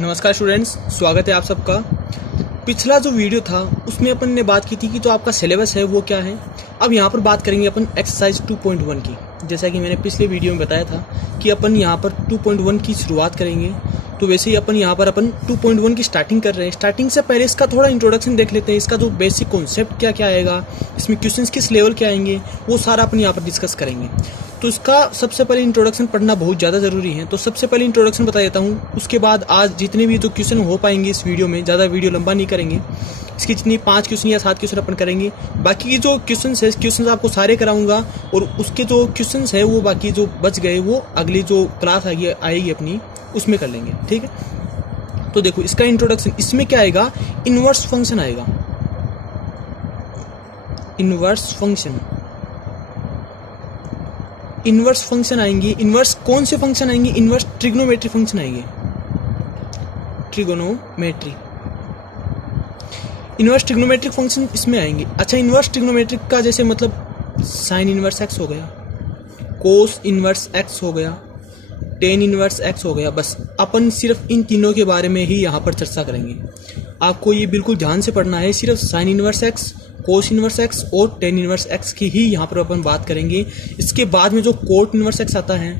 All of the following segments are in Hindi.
नमस्कार स्टूडेंट्स, स्वागत है आप सबका। पिछला जो वीडियो था उसमें अपन ने बात की थी कि जो आपका सिलेबस है वो क्या है। अब यहाँ पर बात करेंगे अपन एक्सरसाइज 2.1 की। जैसा कि मैंने पिछले वीडियो में बताया था कि अपन यहाँ पर 2.1 की शुरुआत करेंगे, तो वैसे ही अपन यहाँ पर अपन 2.1 की स्टार्टिंग कर रहे हैं। स्टार्टिंग से पहले इसका थोड़ा इंट्रोडक्शन देख लेते हैं। इसका जो बेसिक कॉन्सेप्ट क्या क्या आएगा, इसमें क्वेश्चंस किस लेवल के आएंगे, वो सारा अपन यहाँ पर डिस्कस करेंगे। तो इसका सबसे पहले इंट्रोडक्शन पढ़ना बहुत ज़्यादा ज़रूरी है। तो सबसे पहले इंट्रोडक्शन बता देता हूँ, उसके बाद आज जितने भी जो क्वेश्चन हो पाएंगे इस वीडियो में, ज़्यादा वीडियो लंबा नहीं करेंगे। इसकी जितनी 5 क्वेश्चन या 7 क्वेश्चन अपन करेंगे। बाकी जो क्वेश्चन आपको सारे कराऊंगा, और उसके जो क्वेश्चन है वो बाकी जो बच गए वो अगली जो क्लास आएगी अपनी उसमें कर लेंगे, ठीक है। तो देखो इसका इंट्रोडक्शन, इसमें क्या आएगा, इनवर्स फंक्शन आएगा। इनवर्स फंक्शन आएंगे। इनवर्स कौन से फंक्शन आएंगे? इनवर्स ट्रिग्नोमेट्री फंक्शन आएंगे। इनवर्स ट्रिग्नोमेट्रिक फंक्शन इसमें आएंगे। अच्छा, इनवर्स ट्रिग्नोमेट्रिक का जैसे मतलब साइन इनवर्स एक्स हो गया, कोस इनवर्स एक्स हो गया, टेन इनवर्स एक्स हो गया। बस अपन सिर्फ इन तीनों के बारे में ही यहाँ पर चर्चा करेंगे। आपको ये बिल्कुल ध्यान से पढ़ना है। सिर्फ sine inverse x, cos inverse x और टेन इनवर्स एक्स की ही यहाँ पर अपन बात करेंगे। इसके बाद में जो कोट इनवर्स एक्स आता है,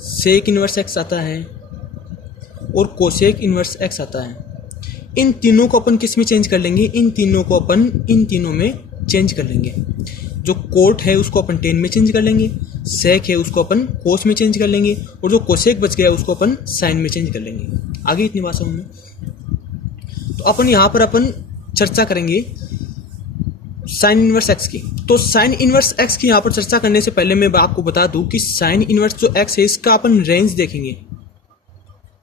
सेक इनवर्स एक्स आता है और कोसेक इनवर्स एक्स आता है, इन तीनों को अपन किस में चेंज कर लेंगे? इन तीनों को अपन इन तीनों में चेंज कर लेंगे। जो कोट है उसको अपन टेन में चेंज कर लेंगे, सेक है उसको अपन कोस में चेंज कर लेंगे, और जो कोसेक बच गया उसको अपन साइन में चेंज कर लेंगे। आगे इतनी बात समझ में? तो अपन यहाँ पर अपन चर्चा करेंगे साइन इनवर्स एक्स की। तो साइन इनवर्स एक्स की यहाँ पर चर्चा करने से पहले मैं आपको बता दूं कि साइन इनवर्स जो एक्स है इसका अपन रेंज देखेंगे।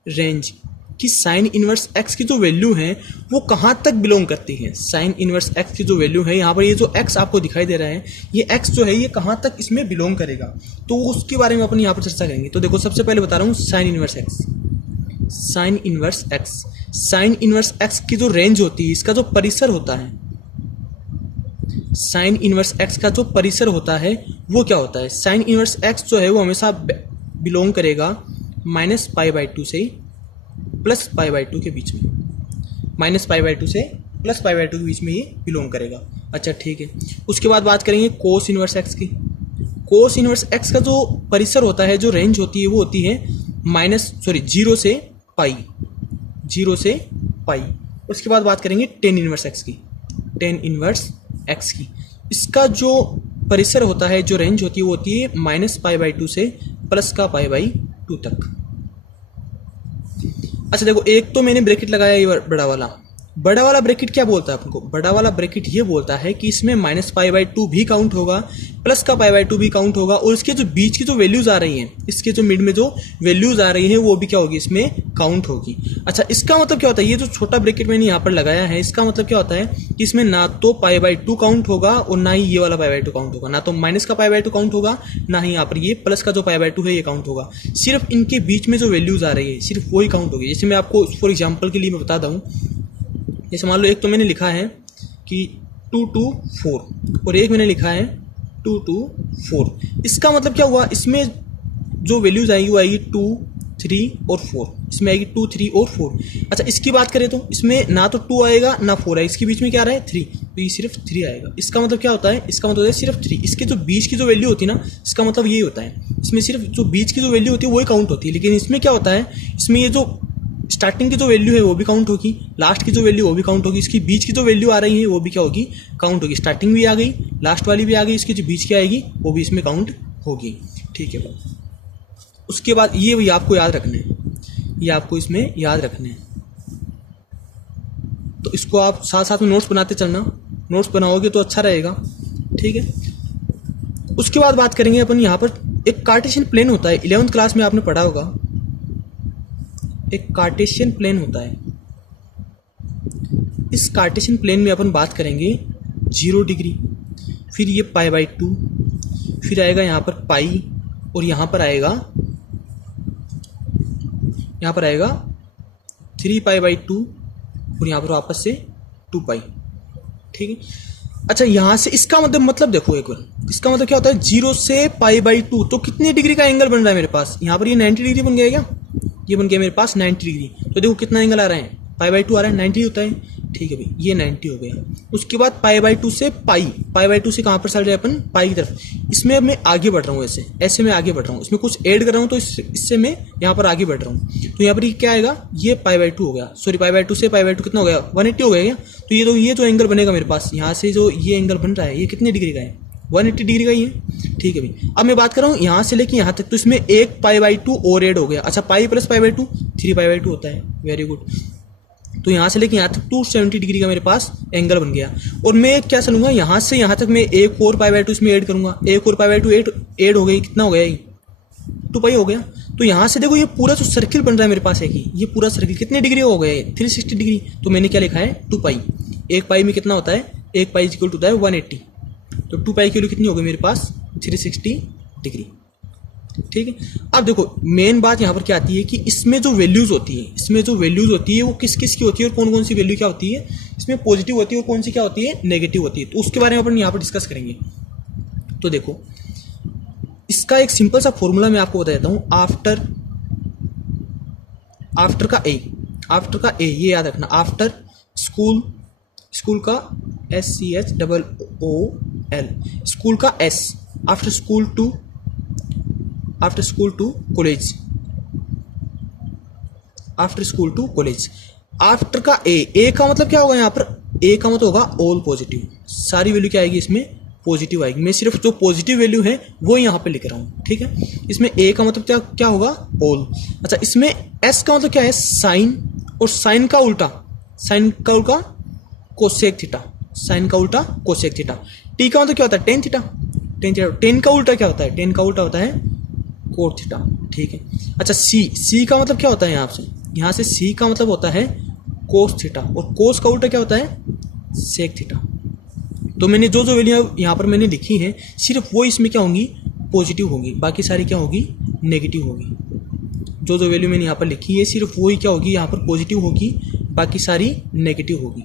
रेंज कि साइन इनवर्स एक्स की जो वैल्यू है वो कहाँ तक बिलोंग करती है। साइन इनवर्स एक्स की जो वैल्यू है यहाँ पर, ये जो एक्स आपको दिखाई दे रहा है, ये एक्स जो है ये कहाँ तक इसमें बिलोंग करेगा, तो उसके बारे में अपन यहाँ पर चर्चा करेंगे। तो देखो सबसे पहले बता रहा हूँ sine inverse x. Sine inverse x की जो रेंज होती है, इसका जो परिसर होता है, साइन इनवर्स एक्स का जो परिसर होता है वो क्या होता है? साइन इनवर्स एक्स जो है वो हमेशा बिलोंग करेगा -π/2 से +π/2 के बीच में। -π/2 से +π/2 के बीच में ये बिलोंग करेगा। अच्छा ठीक है। उसके बाद बात करेंगे कोस इनवर्स एक्स की। कोस इनवर्स एक्स का जो परिसर होता है, जो रेंज होती है, वो होती है 0 से π। उसके बाद बात करेंगे टेन इनवर्स एक्स की। इसका जो परिसर होता है, जो रेंज होती है, वो होती है -π/2 से +π/2 तक। अच्छा देखो, एक तो मैंने ब्रैकेट लगाया ये बड़ा वाला ब्रैकेट क्या बोलता है आपको? बड़ा वाला ब्रैकेट ये बोलता है कि इसमें -π/2 भी काउंट होगा, +π/2 भी काउंट होगा, और इसके जो बीच की जो वैल्यूज आ रही हैं, इसके जो मिड में जो वैल्यूज आ रही हैं वो भी क्या होगी, इसमें काउंट होगी। अच्छा, इसका मतलब क्या होता है? ये जो छोटा ब्रैकेट मैंने यहाँ पर लगाया है, इसका मतलब क्या होता है कि इसमें ना तो π/2 काउंट होगा और ना ही ये वाला π/2 काउंट होगा। ना तो माइनस का π/2 काउंट होगा, ना ही यहाँ पर ये प्लस का जो π/2 है ये काउंट होगा। सिर्फ इनके बीच में जो वैल्यूज आ रही है सिर्फ वही काउंट होगी। जैसे मैं आपको फॉर एग्जाम्पल के लिए मैं बता दूँ, जैसे मान लो एक तो मैंने लिखा है कि 2 to 4 और एक मैंने लिखा है 2 to 4। इसका मतलब क्या हुआ? इसमें जो वैल्यूज आएगी वो आएगी 2, 3 और 4। इसमें आएगी 2, 3 और 4। अच्छा, इसकी बात करें तो इसमें ना तो 2 आएगा ना 4 आएगा, इसके बीच में क्या आ रहा है 3, तो ये सिर्फ 3 आएगा। इसका मतलब क्या होता है? इसका मतलब होता है सिर्फ 3। इसके जो बीच की जो वैल्यू होती है ना, इसका मतलब यही होता है, इसमें सिर्फ जो बीच की जो वैल्यू होती है वही काउंट होती है। लेकिन इसमें क्या होता है, इसमें ये जो स्टार्टिंग की जो वैल्यू है वो भी काउंट होगी, लास्ट की जो वैल्यू वो भी काउंट होगी, इसकी बीच की जो वैल्यू आ रही है वो भी क्या होगी, काउंट होगी। स्टार्टिंग भी आ गई, लास्ट वाली भी आ गई, इसकी जो बीच की आएगी वो भी इसमें काउंट होगी, ठीक है। उसके बाद ये भी आपको याद रखना है, ये आपको इसमें याद रखना है। तो इसको आप साथ साथ में नोट्स बनाते चलना, नोट्स बनाओगे तो अच्छा रहेगा, ठीक है। उसके बाद बात करेंगे अपन यहाँ पर, एक कार्टेशियन प्लेन होता है, 11th क्लास में आपने पढ़ा होगा। एक कार्टेशियन प्लेन होता है। इस कार्टेशियन प्लेन में अपन बात करेंगे 0 डिग्री, फिर ये π/2, फिर आएगा यहाँ पर पाई, और यहाँ पर आएगा 3π/2, और यहाँ पर वापस से 2π, ठीक है। अच्छा, यहाँ से इसका मतलब देखो एक बार, इसका मतलब क्या होता है? 0 से π/2, तो कितने डिग्री का एंगल बन रहा है मेरे पास? यहाँ पर ये 90 डिग्री बन गया क्या? ये बन गया मेरे पास 90 डिग्री। तो देखो कितना एंगल आ रहा है, पाई बाई 2 आ रहा है, 90 होता है। ठीक है भाई, ये 90 हो गया। उसके बाद पाई बाई 2 से पाई बाई 2 से कहाँ पर चल रहे हैं अपन, पाई की तरफ। इसमें अब मैं आगे बढ़ रहा हूँ, ऐसे ऐसे मैं आगे बढ़ रहा हूँ, इसमें कुछ ऐड कर रहा हूँ, तो इससे मैं यहाँ पर आगे बढ़ रहा हूँ। तो यहाँ पर ये क्या आएगा, ये पाई बाई 2 हो गया, सॉरी पाई बाई 2 से पाई बाई 2 कितना हो गया, 180 हो गया क्या। तो ये जो एंगल बनेगा मेरे पास, यहाँ से जो ये एंगल बन रहा है, ये कितने डिग्री का है, 180 डिग्री का ही है। ठीक है भाई, अब मैं बात कर रहा हूँ यहाँ से लेके यहाँ तक, तो इसमें एक पाई बाई 2 और ऐड हो गया। अच्छा, pi plus pi by 2 3 pi by 2 होता है, वेरी गुड। तो यहाँ से लेके यहाँ तक 270 डिग्री का मेरे पास एंगल बन गया। और मैं क्या चलूंगा, यहाँ से यहाँ तक मैं एक और पाई बाई 2 इसमें ऐड करूंगा, एक और पाई बाई 2 ऐड हो गई, कितना हो गया, ये 2 पाई हो गया। तो यहाँ से देखो ये पूरा जो सर्किल बन रहा है मेरे पास है कि ये पूरा सर्किल कितने डिग्री हो गया है, 360 डिग्री। तो मैंने क्या लिखा है, 2 पाई। एक पाई में कितना होता है, एक पाई इक्वल टू होता है 180। तो 2 पाई की वैल्यू कितनी हो गई मेरे पास, 360 डिग्री। ठीक है, अब देखो मेन बात यहाँ पर क्या आती है कि इसमें जो वैल्यूज होती है, वो किस किस की होती है और कौन कौन सी वैल्यू क्या होती है, इसमें पॉजिटिव होती है और कौन सी क्या होती है, नेगेटिव होती है। तो उसके बारे में अपन यहाँ पर डिस्कस करेंगे। तो देखो इसका एक सिंपल सा फॉर्मूला मैं आपको बता देता हूँ। आफ्टर का ए ये याद रखना, आफ्टर स्कूल का SCHOOL, स्कूल का S, after school to college, after का ए का मतलब क्या होगा, यहाँ पर ए का मतलब होगा ऑल पॉजिटिव। सारी वैल्यू क्या आएगी इसमें, पॉजिटिव आएगी। मैं सिर्फ जो पॉजिटिव वैल्यू है वो यहाँ पे लिख रहा हूँ। ठीक है, इसमें ए का मतलब क्या होगा, ऑल। अच्छा, इसमें एस का मतलब क्या है, साइन, और साइन का उल्टा कोसेक थीटा, टी का मतलब क्या होता है, टेन थीटा। टेन का उल्टा क्या होता है, टेन का उल्टा होता है कोट थीटा। ठीक है, अच्छा सी का मतलब क्या होता है, यहाँ से सी का मतलब होता है कोस थीटा, और कोस का उल्टा क्या होता है, सेक थीटा। तो मैंने जो वैल्यू यहाँ पर मैंने लिखी है, सिर्फ वो इसमें क्या होंगी, पॉजिटिव होगी, बाकी सारी क्या होगी, नेगेटिव होगी। जो वैल्यू मैंने यहाँ पर लिखी है सिर्फ वही क्या होगी, यहाँ पर पॉजिटिव होगी, बाकी सारी नेगेटिव होगी।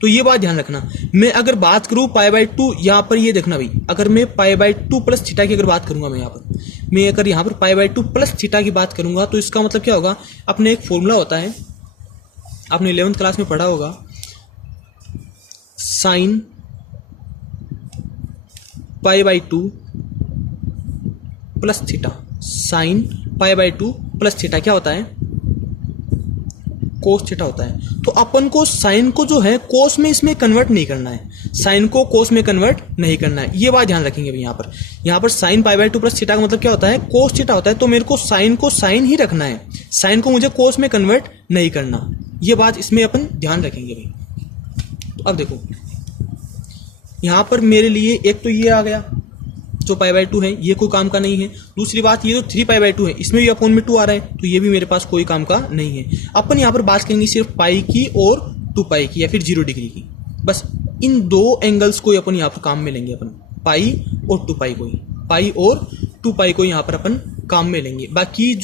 तो ये बात ध्यान रखना। मैं अगर बात करूँ पाई बाई 2, यहाँ पर ये देखना भाई, अगर मैं पाई बाई 2 प्लस थीटा की अगर बात करूंगा, मैं अगर यहाँ पर पाई बाई 2 प्लस थीटा की बात करूंगा, तो इसका मतलब क्या होगा, अपने एक फॉर्मूला होता है, आपने 11th क्लास में पढ़ा होगा, sign pi by 2 plus theta. Sign pi by 2 plus theta क्या होता है, कोस थीटा होता है। तो अपन को साइन को जो है कोस में इसमें कन्वर्ट नहीं करना है, साइन को कोस में कन्वर्ट नहीं करना है, ये बात ध्यान रखेंगे भाई। यहाँ पर sign pi by 2 plus theta का मतलब क्या होता है, कोस थीटा होता है। तो मेरे को साइन ही रखना है, साइन को मुझे कोस में कन्वर्ट नहीं करना, ये बात इसमें अपन ध्यान रखेंगे भाई। तो अब देखो यहाँ पर मेरे लिए एक तो ये आ गया जो पाई बाई 2 है, ये कोई काम का नहीं है। दूसरी बात ये जो 3 पाई बाई 2 है, इसमें भी अपॉन में 2 आ रहा है, तो ये भी मेरे पास कोई काम का नहीं है। अपन यहाँ पर बात करेंगे सिर्फ पाई की और 2 पाई की, या फिर 0 डिग्री की। बस इन 2 एंगल्स को अपन यहाँ पर काम में लेंगे, अपन पाई और 2 पाई को यहाँ पर अपन काम में लेंगे। बाकी ये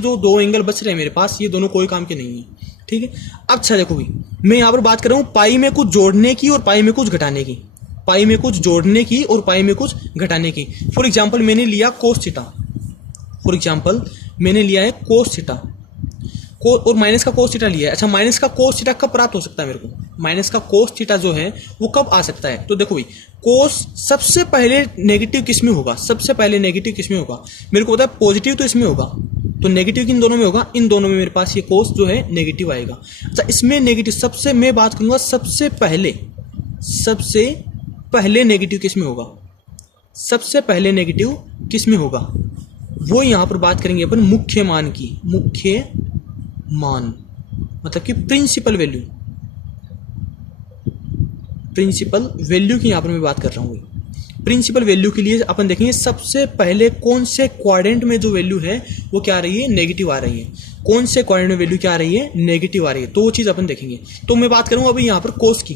जो 2 एंगल बच रहे हैं मेरे पास, ये दोनों कोई काम के नहीं है। ठीक है, अब अच्छा देखो भाई, मैं यहाँ पर बात कर रहा हूँ पाई में कुछ जोड़ने की और पाई में कुछ घटाने की, पाई में कुछ जोड़ने की और पाई में कुछ घटाने की। फॉर एग्जाम्पल मैंने लिया कोस थीटा, कोस थीटा और माइनस का कोस थीटा लिया है। अच्छा, माइनस का कोस थीटा कब प्राप्त हो सकता है मेरे को, माइनस का कोस थीटा जो है वो कब आ सकता है। तो देखो भाई, कोस सबसे पहले नेगेटिव किस में होगा, मेरे को पता है पॉजिटिव तो इसमें होगा, तो नेगेटिव किन दोनों में होगा, इन दोनों में मेरे पास ये कोस जो है नेगेटिव आएगा। अच्छा, इसमें नेगेटिव सबसे मैं बात करूंगा, सबसे पहले नेगेटिव किस में होगा, वो यहां पर बात करेंगे अपन मुख्य मान की, मतलब कि प्रिंसिपल वैल्यू की यहां पर मैं बात कर रहा हूं। प्रिंसिपल वैल्यू के लिए अपन देखेंगे सबसे पहले कौन से क्वाड्रेंट में जो वैल्यू है वो क्या आ रही है, नेगेटिव आ रही है, कौन से क्वाड्रेंट में वैल्यू क्या आ रही है, नेगेटिव आ रही है। तो वो चीज अपन देखेंगे। तो मैं बात करूंगा अभी यहाँ पर कोस की,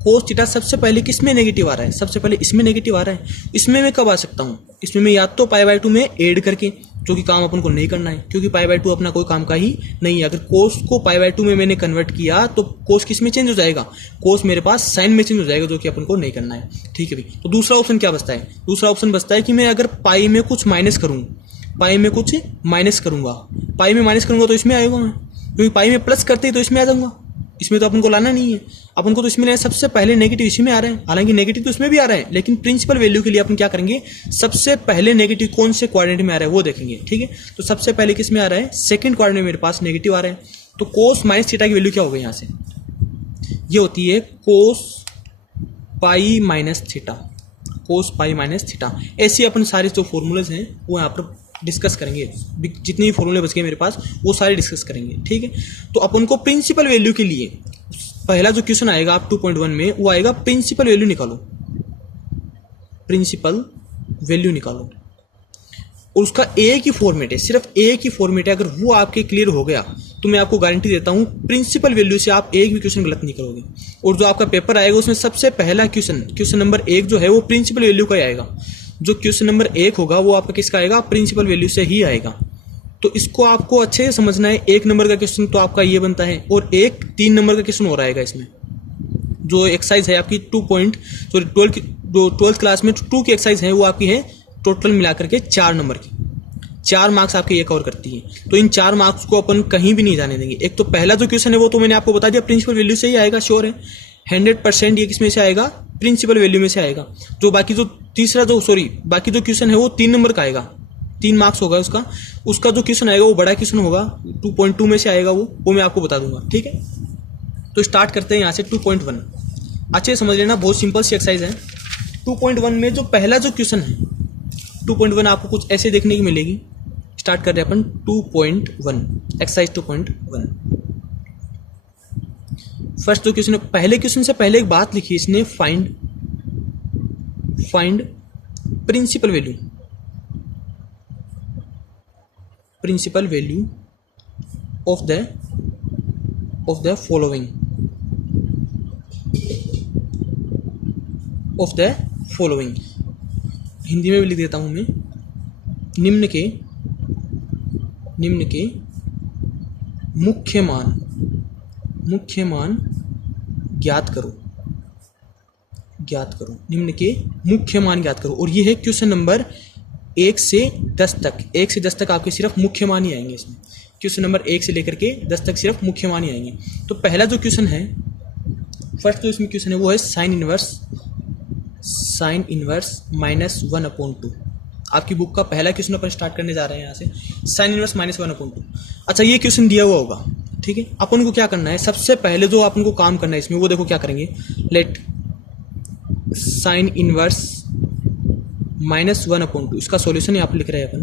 कोस थीटा सबसे पहले किस में नेगेटिव आ रहा है, सबसे पहले इसमें नेगेटिव आ रहा है। इसमें मैं कब आ सकता हूँ, इसमें मैं या तो पाई बाई 2 में ऐड करके, जो कि काम अपन को नहीं करना है, क्योंकि पाई बाई 2 अपना कोई काम का ही नहीं है। अगर कोस को पाई बाई 2 में मैंने कन्वर्ट किया तो कोस किस में चेंज हो जाएगा, कोस मेरे पास साइन में चेंज हो जाएगा, जो कि अपन को नहीं करना है। ठीक है भाई, तो दूसरा ऑप्शन क्या बचता है, दूसरा ऑप्शन बचता है कि मैं अगर पाई में कुछ माइनस करूँ, पाई में कुछ माइनस करूँगा, पाई में माइनस करूँगा तो इसमें आएगा मैं, क्योंकि पाई में प्लस करते ही तो इसमें आ जाऊँगा, इसमें तो अपन को लाना नहीं है, अपन को तो इसमें सबसे पहले नेगेटिव इसी में आ रहे हैं, हालांकि नेगेटिव तो इसमें भी आ रहा है, लेकिन प्रिंसिपल वैल्यू के लिए अपन क्या करेंगे, सबसे पहले नेगेटिव कौन से क्वाड्रेंट में आ रहा है वो देखेंगे, ठीक है। तो सबसे पहले किस में आ रहा है, सेकंड क्वाड्रेंट में मेरे पास नेगेटिव आ रहा है, तो कोस माइनस थीटा की वैल्यू क्या होगी यहाँ से, ये होती है कोस pi minus theta, cos pi minus theta. ऐसे अपन सारे जो फॉर्मूलेज हैं वो यहाँ पर डिस्कस करेंगे, जितने भी फॉर्मूले बच गए मेरे पास वो सारे डिस्कस करेंगे, ठीक है। तो अपन को प्रिंसिपल वैल्यू के लिए पहला जो क्वेश्चन आएगा आप 2.1 में वो आएगा प्रिंसिपल वैल्यू निकालो, प्रिंसिपल वैल्यू निकालो, और उसका एक ही फॉर्मेट है, सिर्फ एक ही फॉर्मेट है, अगर वो आपके क्लियर हो गया तो मैं आपको गारंटी देता हूं प्रिंसिपल वैल्यू से आप एक भी क्वेश्चन गलत नहीं करोगे। और जो आपका पेपर आएगा उसमें सबसे पहला क्वेश्चन नंबर 1 जो है वो प्रिंसिपल वैल्यू का ही आएगा, जो क्वेश्चन नंबर 1 होगा वो आपका किसका आएगा, प्रिंसिपल वैल्यू से ही आएगा। तो इसको आपको अच्छे से समझना है, 1 नंबर का क्वेश्चन तो आपका ये बनता है, और 3 नंबर का क्वेश्चन और आएगा इसमें, जो एक्सरसाइज है आपकी 12th क्लास में 2 की एक्सरसाइज है वो आपकी है टोटल मिलाकर के 4 नंबर की, 4 मार्क्स आपके ये कवर करती है। तो इन 4 मार्क्स को अपन कहीं भी नहीं जाने देंगे। एक तो पहला जो क्वेश्चन है वो तो मैंने आपको बता दिया प्रिंसिपल वैल्यू से ही आएगा, श्योर है 100%, ये किस में से आएगा, प्रिंसिपल वैल्यू में से आएगा। जो बाकी जो बाकी जो क्वेश्चन है वो 3 नंबर का आएगा, 3 मार्क्स होगा उसका जो क्वेश्चन आएगा वो बड़ा क्वेश्चन होगा, 2.2 में से आएगा वो मैं आपको बता दूंगा, ठीक है। तो स्टार्ट करते हैं यहाँ से 2.1, अच्छे समझ लेना, बहुत सिंपल सी एक्सरसाइज है। 2.1 में जो पहला जो क्वेश्चन है 2.1 आपको कुछ ऐसे देखने की मिलेगी। स्टार्ट कर रहे हैं अपन 2.1 एक्सरसाइज 2.1। फर्स्ट जो क्वेश्चन है, पहले क्वेश्चन से पहले एक बात लिखी इसने, find principal value of the following, Hindi में भी लिख देता हूं मैं, निम्न के मुख्य मान ज्ञात करो, निम्न के मुख्य मान ज्ञात करो। और ये है क्वेश्चन नंबर 1 से 10 तक आपके सिर्फ मुख्य मान ही आएंगे इसमें, क्वेश्चन नंबर 1 से लेकर के 10 तक सिर्फ मुख्य मान ही आएंगे। तो पहला जो क्वेश्चन है, फर्स्ट जो इसमें क्वेश्चन है वो है साइन इनवर्स -1/2। आपकी बुक का पहला क्वेश्चन अपन स्टार्ट करने जा रहे हैं यहाँ से, साइन इनवर्स -1/2। अच्छा, ये क्वेश्चन दिया हुआ होगा, ठीक है। अपन को क्या करना है, सबसे पहले जो अपन को काम करना है इसमें वो देखो क्या करेंगे, लेट साइन इनवर्स -1/2, इसका सॉल्यूशन यहाँ पे लिख रहे हैं अपन,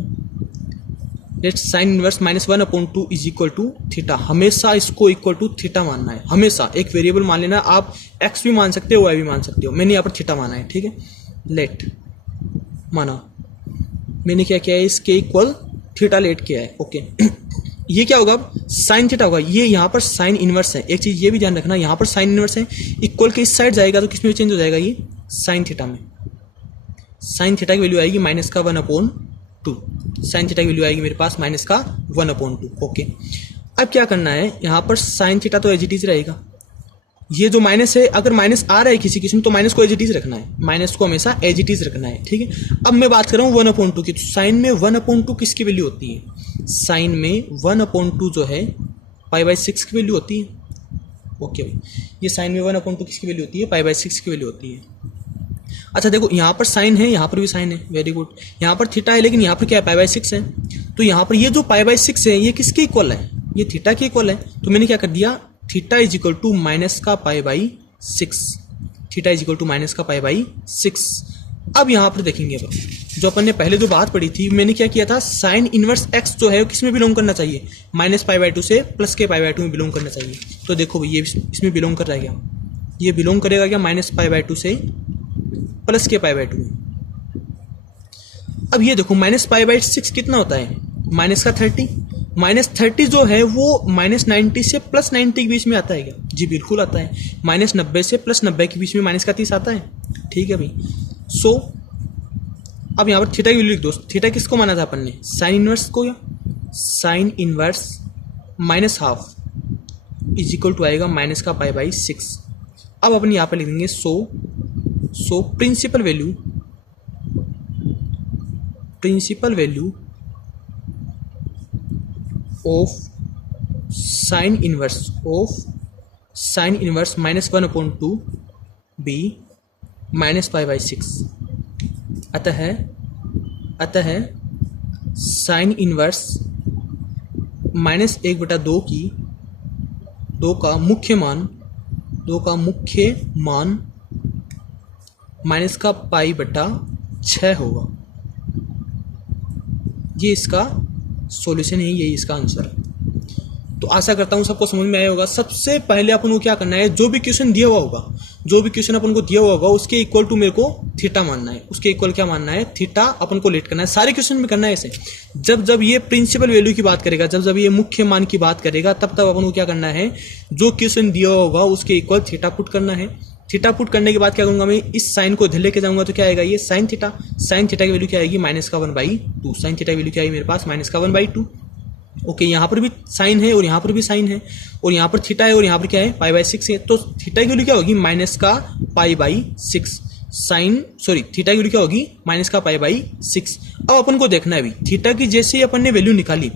let sine inverse -1/2 is equal to theta. हमेशा इसको इक्वल टू थीटा मानना है, हमेशा एक वेरिएबल मान लेना, आप एक्स भी मान सकते हो वाई भी मान सकते हो, मैंने यहाँ पर थीटा माना है, ठीक है। लेट माना, मैंने क्या किया है, इसके इक्वल थीटा लेट किया है, ओके। ये क्या होगा, अब साइन थीटा होगा, ये यहाँ पर साइन इनवर्स है, एक चीज ये भी ध्यान रखना, यहाँ पर साइन इनवर्स है, इक्वल के इस साइड जाएगा तो किसमें चेंज हो जाएगा, ये साइन थीटा में। साइन थीटा की वैल्यू आएगी -1/2, साइन थीटा की वैल्यू आएगी मेरे पास -1/2, ओके। अब क्या करना है, यहाँ पर साइन थीटा तो एज इट इज रहेगा, ये जो माइनस है, अगर माइनस आ रहा है किसी किस्म तो माइनस को एज इट इज रखना है, माइनस को हमेशा एज इट इज रखना है, ठीक है। अब मैं बात कर रहा हूँ 1/2 की, तो साइन में 1/2 किसकी वैल्यू होती है, साइन में 1/2 जो है π/6 की वैल्यू होती है, ओके भाई। ये साइन में 1/2 किसकी वैल्यू होती है, π/6 की वैल्यू होती है। अच्छा देखो, यहाँ पर साइन है, यहाँ पर भी साइन है, वेरी गुड। यहाँ पर थीटा है, लेकिन यहाँ पर क्या है, π/6 है। तो यहाँ पर ये जो π/6 है ये किसके इक्वल है, ये थीटा के इक्वल है। तो मैंने क्या कर दिया, theta is equal to -π/6, theta is equal to -π/6। अब यहाँ पर देखेंगे, अब जो अपन ने पहले जो बात पढ़ी थी, मैंने क्या किया था, साइन इनवर्स x जो है किस में बिलोंग करना चाहिए, -π/2 से +π/2 में बिलोंग करना चाहिए। तो देखो भाई, ये इसमें बिलोंग कर रहा है क्या, ये बिलोंग करेगा क्या, -π/2 से +π/2 में। अब ये देखो -π/6 कितना होता है, -30 जो है वो -90 से +90 के बीच में आता है क्या, जी बिल्कुल आता है। -90 से +90 के बीच में -30 आता है, ठीक है भाई। सो अब यहाँ पर थीटा की वैल्यू लिख दो, थीटा किसको माना था अपन ने, साइन इनवर्स को, या sine inverse -12 is equal to आएगा -π/6। अब अपन यहाँ पर लिख देंगे so principal value of sine inverse minus 1/2 be minus pi by 6। अतः साइन इनवर्स माइनस 1/2 की 2 का मुख्य मान माइनस का पाई बटा 6 होगा। ये इसका सॉल्यूशन है, यही इसका आंसर है। तो आशा करता हूँ सबको समझ में आया होगा। सबसे पहले अपन को क्या करना है, जो भी क्वेश्चन दिया हुआ होगा, उसके इक्वल टू मेरे को थीटा मानना है। उसके इक्वल क्या मानना है, थीटा अपन को लेट करना है। सारे क्वेश्चन में करना है ऐसे। जब ये प्रिंसिपल वैल्यू की बात करेगा, जब ये मुख्य मान की बात करेगा, तब अपन को क्या करना है, जो क्वेश्चन दिया होगा उसके इक्वल थीटा पुट करना है। थीटा पुट करने के बाद क्या करूंगा, मैं इस साइन को इधर लेके जाऊंगा तो क्या आएगा, ये साइन थीटा की वैल्यू क्या आएगी, माइनस का 1/2। साइन थीटा की वैल्यू क्या आई मेरे पास, माइनस का 1/2। ओके, यहाँ पर भी साइन है और यहाँ पर भी साइन है और यहाँ पर थीटा है और यहाँ पर क्या है, पाई बाई 6 है। तो थीटा की वैल्यू क्या होगी, माइनस का पाई बाई 6। थीटा की वैल्यू क्या होगी, माइनस का पाई बाई 6। अब अपन को देखना है अभी थीटा की जैसे ही अपन ने वैल्यू निकाली,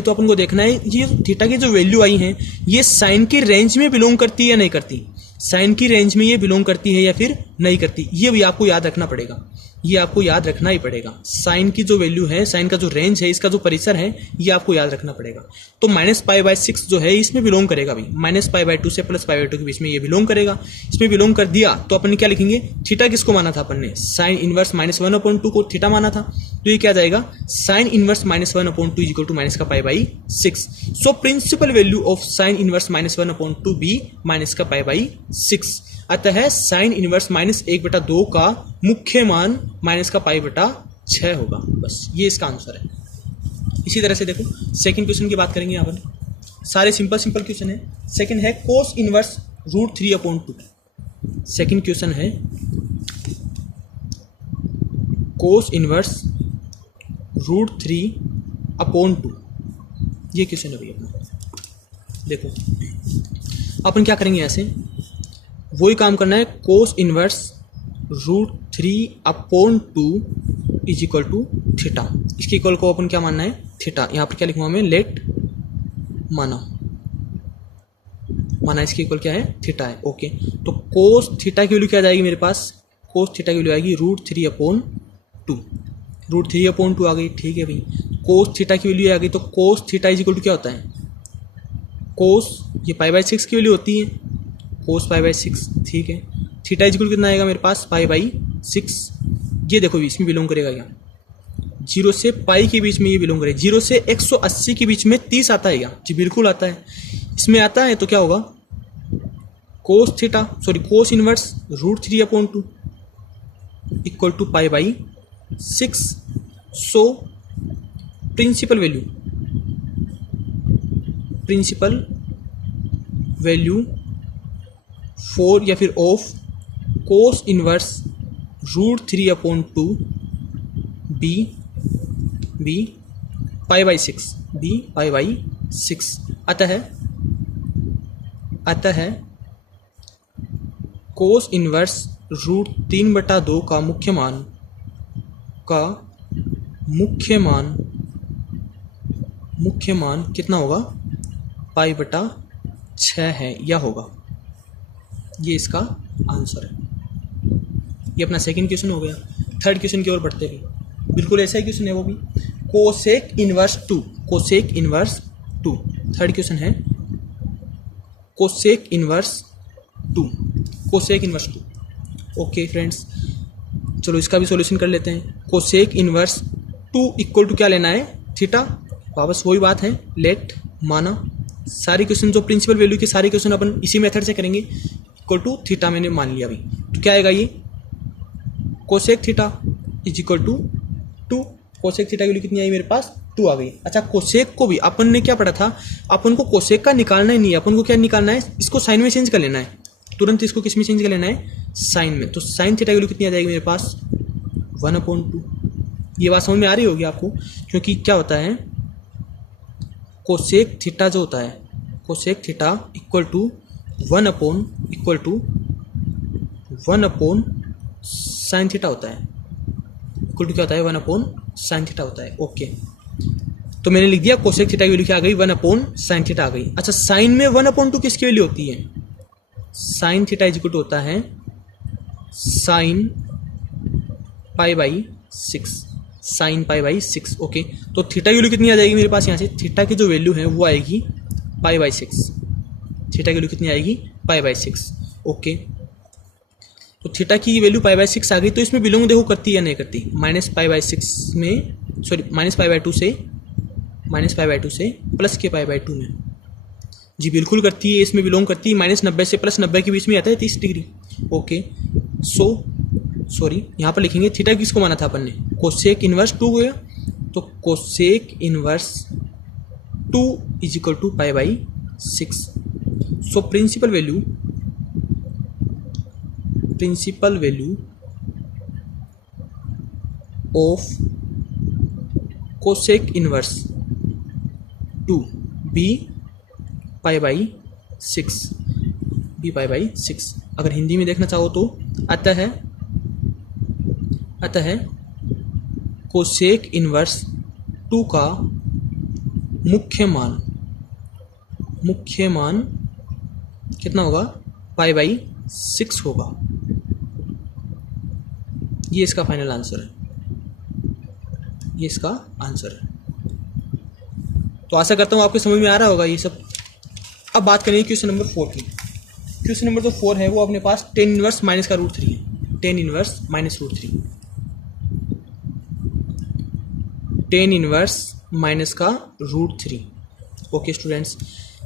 तो अपन को देखना है ये थीटा की जो वैल्यू आई है ये साइन की रेंज में बिलोंग करती है या नहीं करती, साइन की रेंज में ये बिलोंग करती है या फिर नहीं करती। ये भी आपको याद रखना पड़ेगा, ये आपको याद रखना ही पड़ेगा। साइन की जो वैल्यू है, साइन का जो रेंज है, इसका जो परिसर है, ये आपको याद रखना पड़ेगा। तो माइनस पाई बाई 6 जो है इसमें बिलोंग करेगा भाई, माइनस पाई बाई 2 से प्लस पाई बाई 2 के बीच में ये बिलोंग करेगा। इसमें बिलोंग कर दिया तो अपन क्या लिखेंगे, थीटा किसको माना था अपन ने, साइन इनवर्स माइनस 1/2 को थीटा माना था। तो ये क्या जाएगा, sine inverse minus 1/2 is equal to minus का pi by 6। So principal value of sine inverse minus 1/2 be minus का पाई बाई 6। अतः साइन इनवर्स माइनस 1/2 का मुख्य मान माइनस का पाई बटा 6 होगा। बस ये इसका आंसर है। इसी तरह से देखो सेकंड क्वेश्चन की बात करेंगे। यहाँ पर सारे सिंपल क्वेश्चन है। सेकंड है कोस इनवर्स √3/2। सेकंड क्वेश्चन है कोस इनवर्स √3/2। ये क्वेश्चन है भैया अपना। देखो अपन क्या करेंगे, ऐसे वही काम करना है। Cos inverse √3/2 is equal to theta. इसके इक्वल को अपन क्या मानना है, थीटा। यहाँ पर क्या लिखूंगा मैं, लेट माना इसके इक्वल क्या है, थीटा है। ओके, तो कोस थीटा की वैल्यू क्या जाएगी मेरे पास, कोस थीटा की वैल्यू आएगी √3/2। √3/2 आ गई, ठीक है भाई। कोस थीटा की वैल्यू आ गई, तो cos theta is equal to क्या होता है, कोस ये पाई बाई 6 की वैल्यू होती है, कोस पाई बाई 6, ठीक है। थीटा इज इक्वल कितना आएगा मेरे पास, पाई बाई 6। ये देखो इसमें बिलोंग करेगा क्या, 0 से पाई के बीच में ये बिलोंग करेगा। 0 से 180 के बीच में 30 आता है क्या, जी बिल्कुल आता है। इसमें आता है तो क्या होगा, cos inverse √3/2 equal to pi by 6। So principal value 4 या फिर of cos inverse √3/2 be pi by 6। अतः कोस इनवर्स √3/2 का मुख्य मान कितना होगा, पाई बटा 6 है या होगा। ये इसका आंसर है। ये अपना सेकंड क्वेश्चन हो गया। थर्ड क्वेश्चन की ओर बढ़ते हैं। बिल्कुल ऐसा ही क्वेश्चन है वो भी, कोसेक इनवर्स 2। थर्ड क्वेश्चन है कोसेक इनवर्स 2। ओके फ्रेंड्स, चलो इसका भी सॉल्यूशन कर लेते हैं। कोसेक इनवर्स 2 इक्वल टू क्या लेना है, थीटा। वापस वही बात है, लेट माना। सारे क्वेश्चन जो प्रिंसिपल वैल्यू के सारे क्वेश्चन अपन इसी मेथड से करेंगे। इक्वल टू थीटा मैंने मान लिया अभी, तो क्या आएगा, ये cosec theta is equal to 2। Cosec theta की वैल्यू कितनी आई मेरे पास, 2 आ गई। अच्छा, कोसेक को भी अपन ने क्या पढ़ा था, अपन को कोसेक का निकालना ही नहीं है, अपन को क्या निकालना है, इसको साइन में चेंज कर लेना है। तुरंत इसको किस में चेंज कर लेना है, साइन में। तो साइन थीटा की वैल्यू कितनी आ जाएगी मेरे पास, 1/2। ये बात समझ में आ रही होगी आपको, क्योंकि क्या होता है, कोसेक थीटा जो होता है, cosec theta equal to 1/1 sine theta होता है। इक्वल टू क्या होता है, 1/sin थीटा होता है। ओके, तो मैंने लिख दिया कोसेक थीटा की वैल्यू क्या आ गई 1/sin थीटा आ गई। अच्छा साइन में 1/2 किसकी वैल्यू होती है? Sine theta is equal to होता है sine pi by 6, sine pi by 6। Okay, तो थीटा की वैल्यू कितनी आ जाएगी मेरे पास यहाँ से? थीटा की जो वैल्यू है वो आएगी पाई बाई 6। थीटा की वैल्यू कितनी आएगी? पाई बाई 6। ओके, तो थीटा की वैल्यू पाई बाई 6 आ गई, तो इसमें बिलोंग देखो करती है या नहीं करती? माइनस पाई बाई 6 में, सॉरी माइनस पाई बाई 2 से प्लस के पाई बाई 2 में, जी बिल्कुल करती है, इसमें बिलोंग करती है। -90 से +90 के बीच में आता है 30 डिग्री। ओके, सॉरी यहाँ पर लिखेंगे थीटा किसको माना था अपन ने? कोसेक इनवर्स 2 गया, तो cosec inverse 2 is equal to pi by 6। So principal value of cosec inverse 2 be pi by 6। अगर हिंदी में देखना चाहो तो आता है कोसेक इनवर्स 2 का मुख्य मान कितना होगा? पाई बाई 6 होगा। ये इसका फाइनल आंसर है, तो आशा करता हूँ आपको समझ में आ रहा होगा ये सब। अब बात करेंगे क्वेश्चन नंबर 4 की। क्वेश्चन नंबर जो 4 है वो अपने पास tan इनवर्स माइनस का √3 है। tan inverse minus √3, tan inverse minus का √3। ओके स्टूडेंट्स,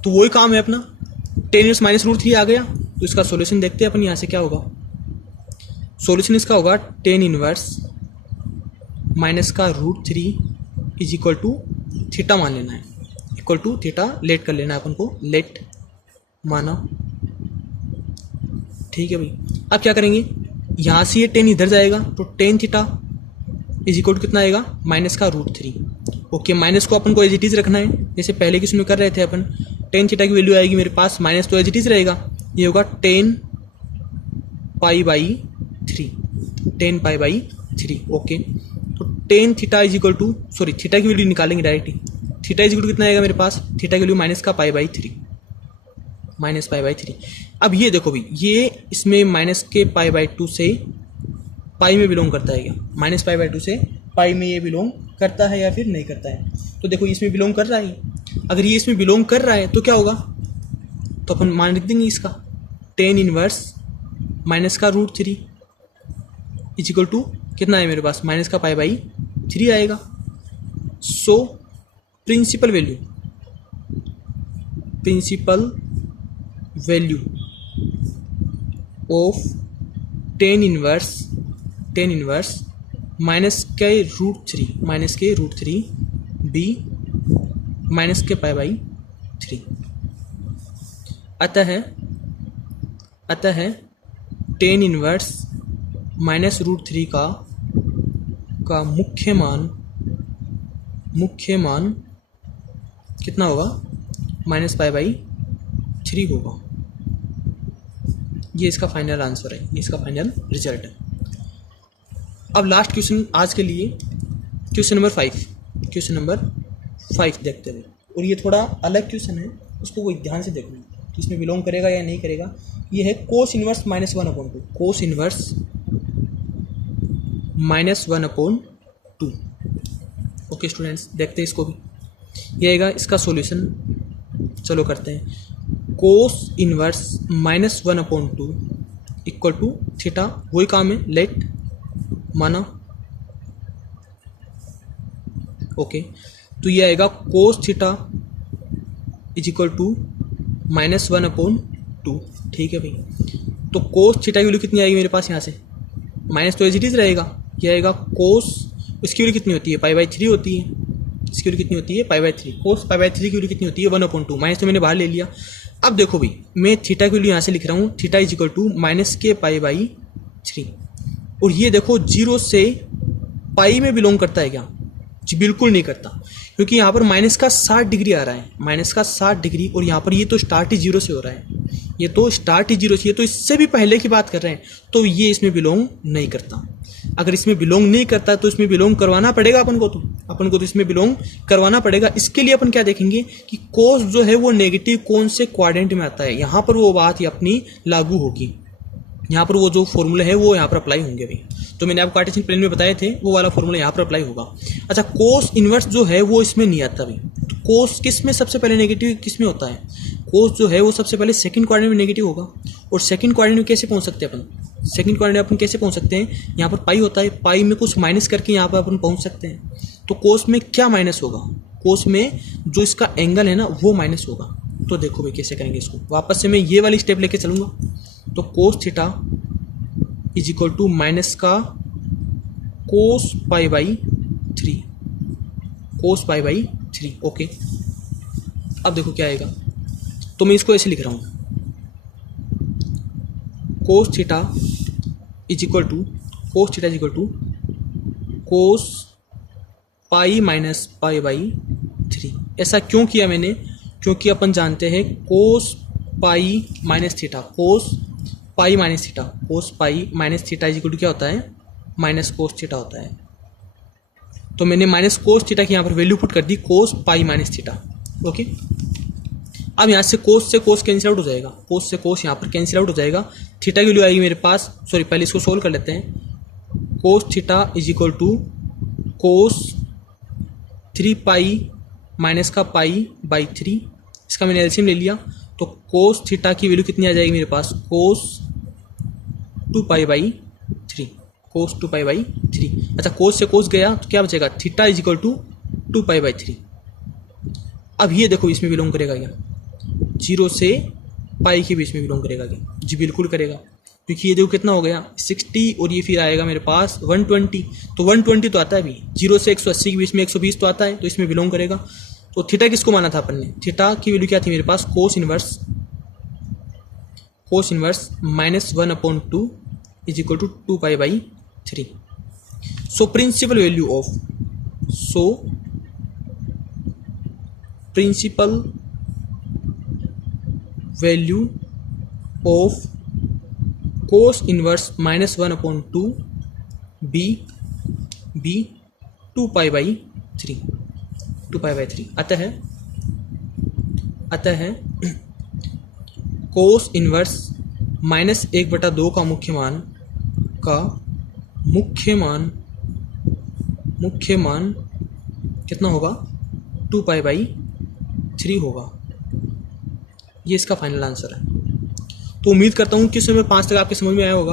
तो वही काम है अपना। tan इनवर्स माइनस √3 आ गया, तो इसका सॉल्यूशन देखते हैं अपन यहाँ से क्या होगा। सॉल्यूशन इसका होगा tan इनवर्स माइनस का √3 इज इक्वल टू थीटा मान लेना है, इक्वल टू थीटा लेट कर लेना है अपन को, लेट माना। ठीक है भाई, अब क्या करेंगे? यहाँ से ये tan इधर जाएगा, तो tan theta is equal to कितना आएगा? माइनस का √3। ओके, माइनस को अपन को एज इट इज रखना है, जैसे पहले किस में कर रहे थे अपन। tan थीटा की वैल्यू आएगी मेरे पास, माइनस तो एज इट इज रहेगा, ये होगा tan पाई बाई 3। ओके, तो tan theta is equal to, sorry theta की वैल्यू निकालेंगे directly. Theta is equal to कितना आएगा मेरे पास? थीटा की वैल्यू माइनस का पाई बाई 3। अब ये देखो भाई, ये इसमें माइनस के पाई बाई 2 से पाई में बिलोंग करता है क्या? माइनस पाई बाई 2 से पाई में ये बिलोंग करता है या फिर नहीं करता है? तो देखो इसमें बिलोंग कर रहा है। अगर ये इसमें बिलोंग कर रहा है तो क्या होगा? तो अपन मान लिख देंगे इसका tan इनवर्स माइनस का √3 इज इक्वल टू कितना है मेरे पास? माइनस का पाई बाई 3 आएगा। So principal value of tan inverse minus के √3 बी माइनस के पाई बाई 3 आता है tan इनवर्स माइनस √3 का मुख्य मान कितना होगा? माइनस पाई बाई 3 होगा। ये इसका फाइनल आंसर है, ये इसका फाइनल रिजल्ट है। अब लास्ट क्वेश्चन आज के लिए, क्वेश्चन नंबर 5 देखते हुए, और ये थोड़ा अलग क्वेश्चन है, उसको कोई ध्यान से देखना तो इसमें बिलोंग करेगा या नहीं करेगा। ये है कोस इनवर्स -1/2, कोस इनवर्स -1/2। ओके स्टूडेंट्स, देखते हैं इसको भी। ये आएगा इसका सॉल्यूशन, चलो करते हैं। Cos inverse -1/2 equal to theta, वही काम है, लेट माना। ओके, तो ये आएगा cos theta is equal to -1/2। ठीक है भाई, तो कोस थीटा की वैल्यू कितनी आएगी मेरे पास? यहाँ से माइनस तो एज इट इज रहेगा, ये आएगा कोस, इसकी वैल्यू कितनी होती है? पाई बाई 3 होती है। इसकी वैल्यू कितनी होती है? पाई बाई 3। कोस पाई बाई 3 की वैल्यू कितनी होती है? 1/2। माइनस तो मैंने बाहर ले लिया। अब देखो भाई, मैं थीटा की वैल्यू यहाँ से लिख रहा हूँ, theta is equal to minus के पाई बाई 3। और ये देखो 0 से पाई में बिलोंग करता है क्या? जी बिल्कुल नहीं करता, क्योंकि यहाँ पर माइनस का 60 डिग्री आ रहा है, माइनस का 60 डिग्री, और यहाँ पर ये तो स्टार्ट ही 0 से हो रहा है, ये तो स्टार्ट ही 0 से, ये तो इससे भी पहले की बात कर रहे हैं, तो ये इसमें बिलोंग नहीं करता। अगर इसमें बिलोंग नहीं करता तो इसमें बिलोंग करवाना पड़ेगा अपन को तो इसमें बिलोंग करवाना पड़ेगा। इसके लिए अपन क्या देखेंगे कि कोस जो है वो नेगेटिव कौन से क्वाड्रेंट में आता है, यहाँ पर वो बात ही अपनी लागू होगी, यहाँ पर वो जो फॉर्मूला है वो यहाँ पर अप्लाई होंगे भाई। तो मैंने आपको कार्टेशियन प्लेन में बताए थे वो वाला फॉर्मूला यहाँ पर अप्लाई होगा। अच्छा, कोस इनवर्स जो है वो इसमें नहीं आता भाई। तो कोस किस में सबसे पहले नेगेटिव किस में होता है, कोस जो है वो सबसे पहले सेकंड क्वाड्रेंट में नेगेटिव होगा। और सेकंड क्वाड्रेंट में कैसे पहुँच सकते हैं अपन, सेकंड क्वाड्रेंट में अपन कैसे पहुँच सकते हैं, यहाँ पर पाई होता है, पाई में कुछ माइनस करके यहाँ पर अपन पहुँच सकते हैं। तो कोस में क्या माइनस होगा, कोस में जो इसका एंगल है ना वो माइनस होगा। तो देखो भाई कैसे करेंगे इसको, वापस से मैं ये वाली स्टेप लेके चलूँगा। तो cos theta is equal to minus का cos pi by 3, cos pi by 3। Okay, अब देखो क्या आएगा। तो मैं इसको ऐसे लिख रहा हूँ, cos theta is equal to cos pi minus pi by 3। ऐसा क्यों किया मैंने, क्योंकि अपन जानते हैं cos pi minus theta, cos pi minus theta is equal to क्या होता है, माइनस कोस थीटा होता है। तो मैंने माइनस कोस थीटा की यहाँ पर वैल्यू पुट कर दी, कोस पाई माइनस थीटा। ओके, अब यहाँ से कोस कैंसिल आउट हो जाएगा, कोस से कोस यहाँ पर कैंसिल आउट हो जाएगा। थीटा की वैल्यू आएगी मेरे पास, सॉरी पहले इसको सोल्व कर लेते हैं। Cos theta is equal to cos 3 pi minus का पाई बाई 3, इसका मैंने एलसीएम ले लिया। तो कोस थीटा की वैल्यू कितनी आ जाएगी मेरे पास, कोस 2 pi by 3, cos 2 pi by 3। अच्छा, कोस से कोस गया तो क्या बचेगा, theta is equal to 2 pi by 3। अब ये देखो इसमें बिलोंग करेगा क्या, 0 से पाई के बीच में बिलोंग करेगा क्या, जी बिल्कुल करेगा, क्योंकि ये देखो कितना हो गया 60 और ये फिर आएगा मेरे पास 120। तो 120 तो आता है अभी, 0 से 180 के बीच में 120 तो आता है, तो इसमें बिलोंग करेगा। तो थीटा किसको माना था अपन ने, थीटा की वैल्यू क्या थी मेरे पास, cos inverse -1/2 is equal to 2 pi by 3। So principal value of cos inverse -1/2 be 2 pi by 3 अतः कोस इनवर्स -1/2 का मुख्य मान कितना होगा, 2 पाई बाई 3 होगा। ये इसका फाइनल आंसर है। तो उम्मीद करता हूँ क्वेश्चन नंबर 5 तक आपके समझ में आया होगा।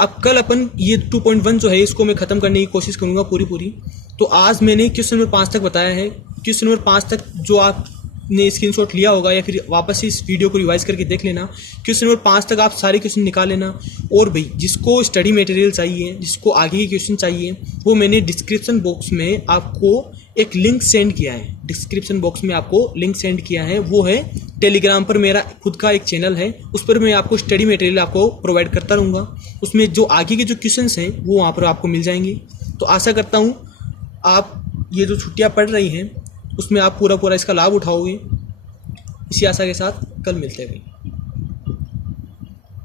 अब कल अपन ये 2.1 जो है इसको मैं ख़त्म करने की कोशिश करूँगा पूरी। तो आज मैंने क्वेश्चन नंबर 5 तक बताया है। क्वेश्चन नंबर 5 तक जो आपने स्क्रीनशॉट लिया होगा या फिर वापस से इस वीडियो को रिवाइज करके देख लेना। क्वेश्चन नंबर 5 तक आप सारे क्वेश्चन निकाल लेना। और भाई जिसको स्टडी मटेरियल चाहिए, जिसको आगे के क्वेश्चन चाहिए, वो मैंने डिस्क्रिप्शन बॉक्स में आपको एक लिंक सेंड किया है। वो है टेलीग्राम पर मेरा खुद का एक चैनल है, उस पर मैं आपको स्टडी मटेरियल आपको प्रोवाइड करता रहूँगा। उसमें जो आगे के जो क्वेश्चंस हैं वो वहाँ पर आपको मिल जाएंगे। तो आशा करता हूँ आप ये जो छुट्टियाँ पड़ रही हैं उसमें आप पूरा इसका लाभ उठाओगे। इसी आशा के साथ कल मिलते हैं भाई।